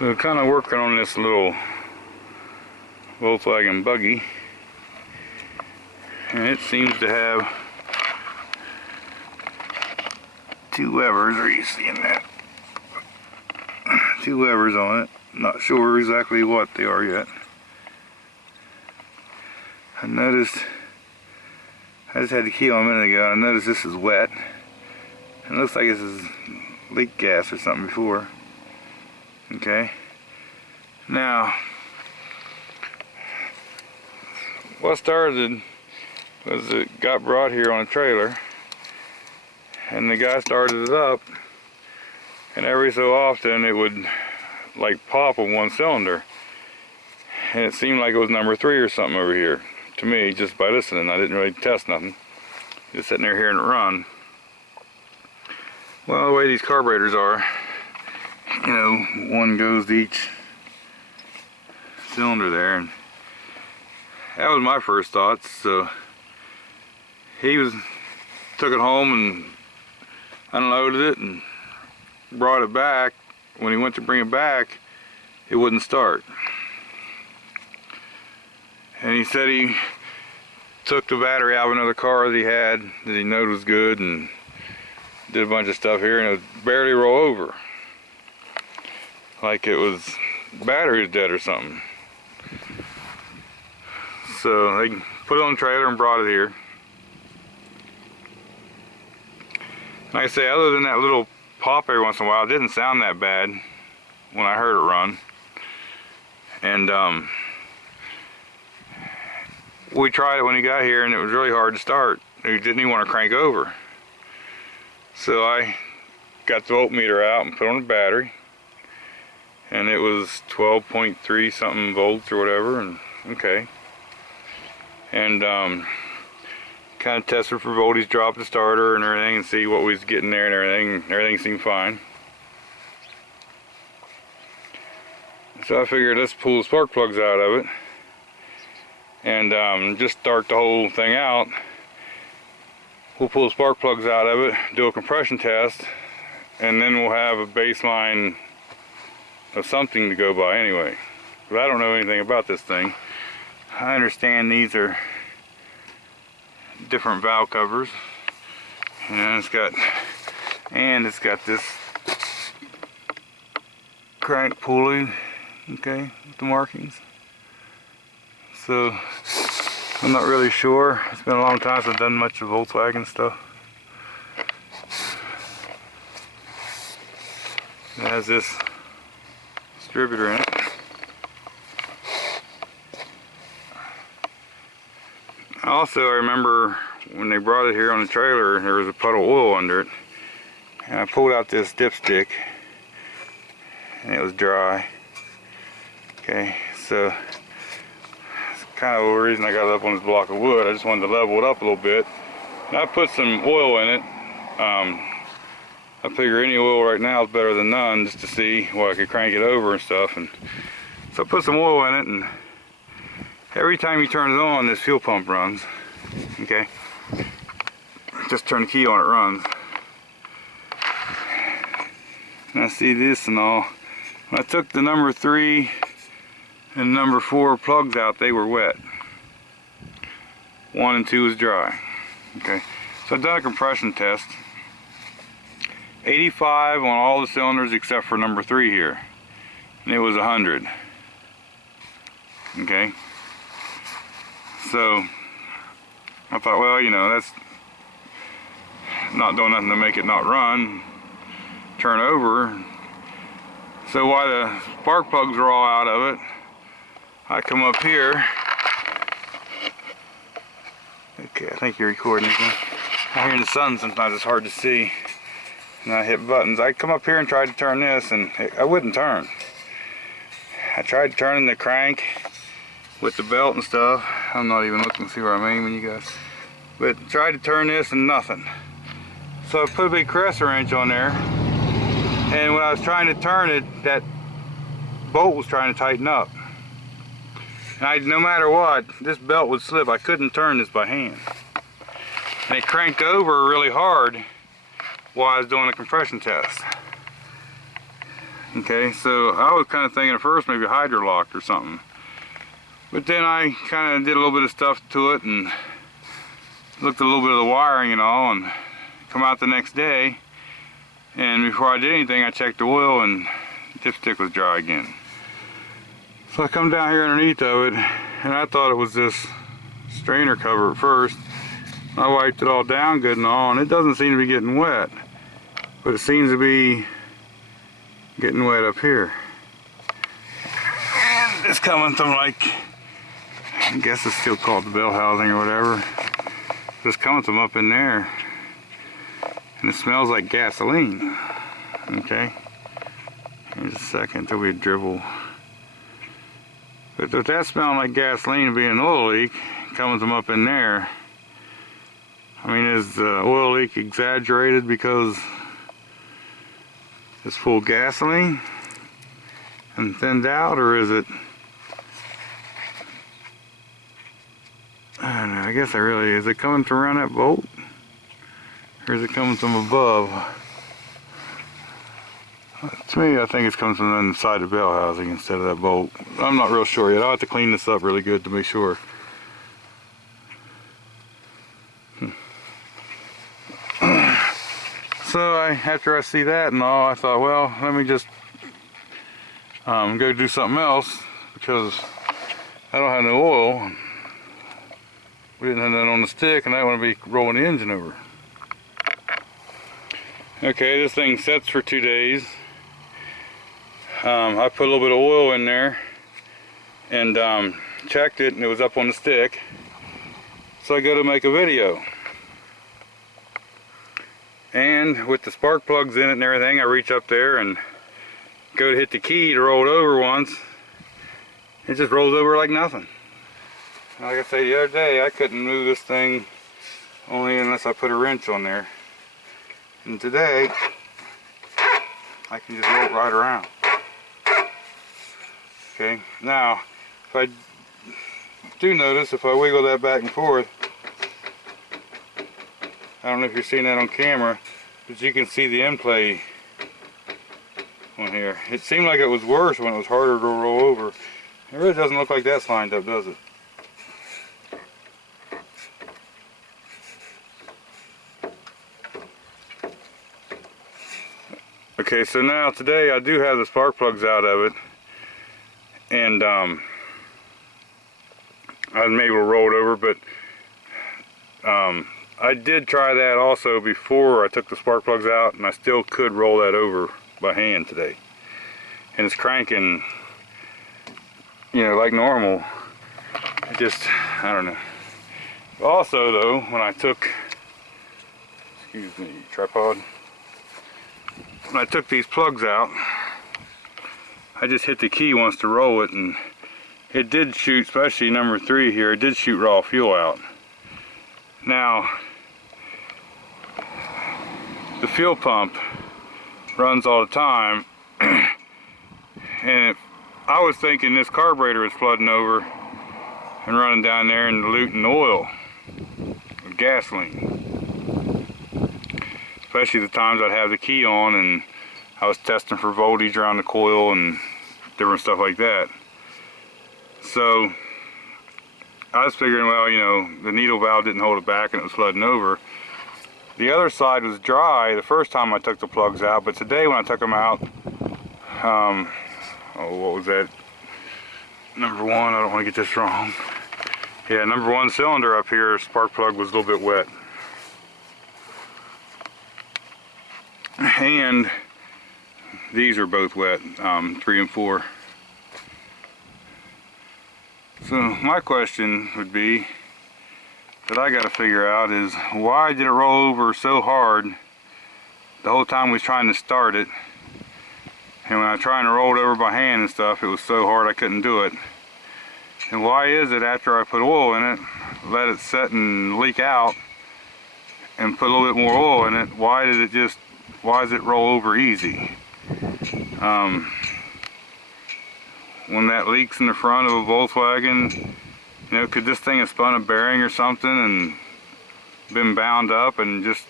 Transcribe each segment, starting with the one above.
So kind of working on this little Volkswagen Buggy, and it seems to have two levers. Are you seeing that? Two levers on it. Not sure exactly what they are yet. I noticed, I just had the key on a minute ago, and I noticed this is wet. It looks like this is leak gas or something before. Okay. Now, what started was it got brought here on a trailer, and the guy started it up, and every so often it would like pop on one cylinder, and it seemed like it was number 3 or something over here to me, just by listening. I didn't really test nothing, just sitting there hearing it run. Well, the way these carburetors are, you know, one goes to each cylinder there, and that was my first thoughts. So he took it home and unloaded it and brought it back. When he went to bring it back, it wouldn't start, and he said he took the battery out of another car that he had that he knew was good and did a bunch of stuff here, and it would barely roll over, like it was battery was dead or something. So they put it on the trailer and brought it here. Like I say, other than that little pop every once in a while, it didn't sound that bad when I heard it run. And we tried it when he got here, and it was really hard to start. He didn't even want to crank over. So I got the voltmeter out and put on the battery, and it was 12.3 something volts or whatever, and okay. And kind of tested for voltage drop the starter and everything, and see what we was getting there, and everything seemed fine. So I figured let's pull the spark plugs out of it and just start the whole thing out. We'll pull the spark plugs out of it, do a compression test, and then we'll have a baseline of something to go by anyway. But I don't know anything about this thing. I understand these are different valve covers, and it's got this crank pulley, okay, with the markings. So I'm not really sure. It's been a long time since I've done much of Volkswagen stuff. It has this distributor in it. Also, I remember when they brought it here on the trailer, there was a puddle of oil under it, and I pulled out this dipstick, and it was dry. Okay, so that's kind of the reason I got it up on this block of wood. I just wanted to level it up a little bit, and I put some oil in it. I figure any oil right now is better than none, just to see what I could crank it over and stuff. And so I put some oil in it, and every time you turn it on, this fuel pump runs. Okay, just turn the key on, it runs. And I see this and all. When I took the number 3 and number 4 plugs out, they were wet. 1 and 2 was dry. Okay, so I've done a compression test. 85 on all the cylinders except for number 3 here, and it was 100. Okay, so I thought, well, you know, that's not doing nothing to make it not run, turn over. So while the spark plugs were all out of it, I come up here. Okay, I think you're recording again. Out here in the sun, sometimes it's hard to see, and I hit buttons. I come up here and tried to turn this, and I wouldn't turn. I tried turning the crank with the belt and stuff. I'm not even looking to see where I'm aiming, you guys. But tried to turn this and nothing. So I put a big crescent wrench on there, and when I was trying to turn it, that bolt was trying to tighten up. And no matter what, this belt would slip. I couldn't turn this by hand. And it cranked over really hard while I was doing a compression test. Okay, so I was kind of thinking at first maybe hydro locked or something. But then I kind of did a little bit of stuff to it and looked at a little bit of the wiring and all, and come out the next day, and before I did anything I checked the oil and the dipstick was dry again. So I come down here underneath of it, and I thought it was this strainer cover at first. I wiped it all down good and all, and it doesn't seem to be getting wet, but it seems to be getting wet up here. And it's coming from, like, I guess it's still called the bell housing or whatever. It's coming from up in there, and it smells like gasoline. Okay, here's a second till we dribble. But with that smelling like gasoline being an oil leak coming from up in there, I mean, is the oil leak exaggerated because it's full of gasoline and thinned out, or is it, I don't know, I guess is it coming from around that bolt? Or is it coming from above? To me, I think it's coming from inside the bell housing instead of that bolt. I'm not real sure yet. I'll have to clean this up really good to make sure. So after I see that and all, I thought, well, let me just go do something else, because I don't have no oil. We didn't have that on the stick, and I want to be rolling the engine over. Okay, this thing sets for 2 days. I put a little bit of oil in there and checked it, and it was up on the stick. So I go to make a video. And with the spark plugs in it and everything, I reach up there and go to hit the key to roll it over once. It just rolls over like nothing. Like I said the other day, I couldn't move this thing only unless I put a wrench on there. And today, I can just roll it right around. Okay, now, if I do notice, if I wiggle that back and forth, I don't know if you're seeing that on camera, but you can see the end play on here. It seemed like it was worse when it was harder to roll over. It really doesn't look like that's lined up, does it? Okay, so now today I do have the spark plugs out of it, and I was able to roll it over, but I did try that also before I took the spark plugs out, and I still could roll that over by hand today. And it's cranking, you know, like normal. It just, I don't know. Also though, when I took, excuse me, tripod. When I took these plugs out, I just hit the key once to roll it, and it did shoot, especially number 3 here, it did shoot raw fuel out. Now, the fuel pump runs all the time, and I was thinking this carburetor is flooding over and running down there and diluting oil with gasoline. Especially the times I'd have the key on and I was testing for voltage around the coil and different stuff like that. So I was figuring, well, you know, the needle valve didn't hold it back and it was flooding over. The other side was dry the first time I took the plugs out, but today when I took them out, oh, what was that? Number 1, I don't want to get this wrong. Yeah, number 1 cylinder up here, spark plug was a little bit wet. And these are both wet, 3 and 4. So my question would be, that I got to figure out is, why did it roll over so hard the whole time we was trying to start it, and when I was trying to roll it over by hand and stuff, it was so hard I couldn't do it. And why is it after I put oil in it, let it set and leak out, and put a little bit more oil in it, why does it roll over easy? When that leaks in the front of a Volkswagen, you know, could this thing have spun a bearing or something and been bound up and just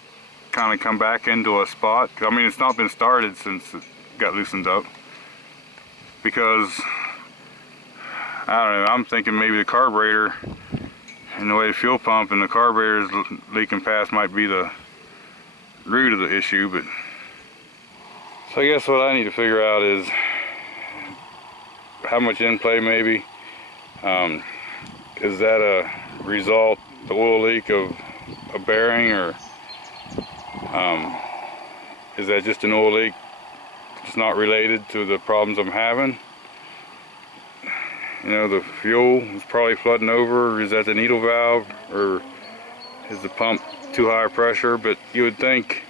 kind of come back into a spot? I mean, it's not been started since it got loosened up. because I don't know, I'm thinking maybe the carburetor and the way the fuel pump and the carburetor is leaking past might be the root of the issue. But so I guess what I need to figure out is how much in play maybe. Is that a result, the oil leak of a bearing, or is that just an oil leak that's not related to the problems I'm having? You know, the fuel is probably flooding over, or is that the needle valve, or is the pump too high pressure? But you would think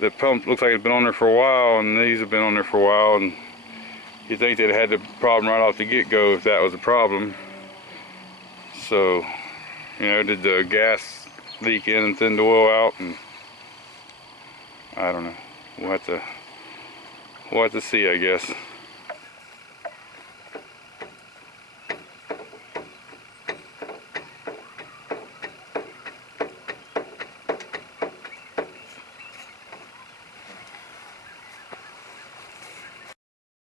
the pump looks like it's been on there for a while, and these have been on there for a while, and you think they'd had the problem right off the get-go if that was a problem. So, you know, did the gas leak in and thin the oil out? And I don't know. We'll have to see, I guess.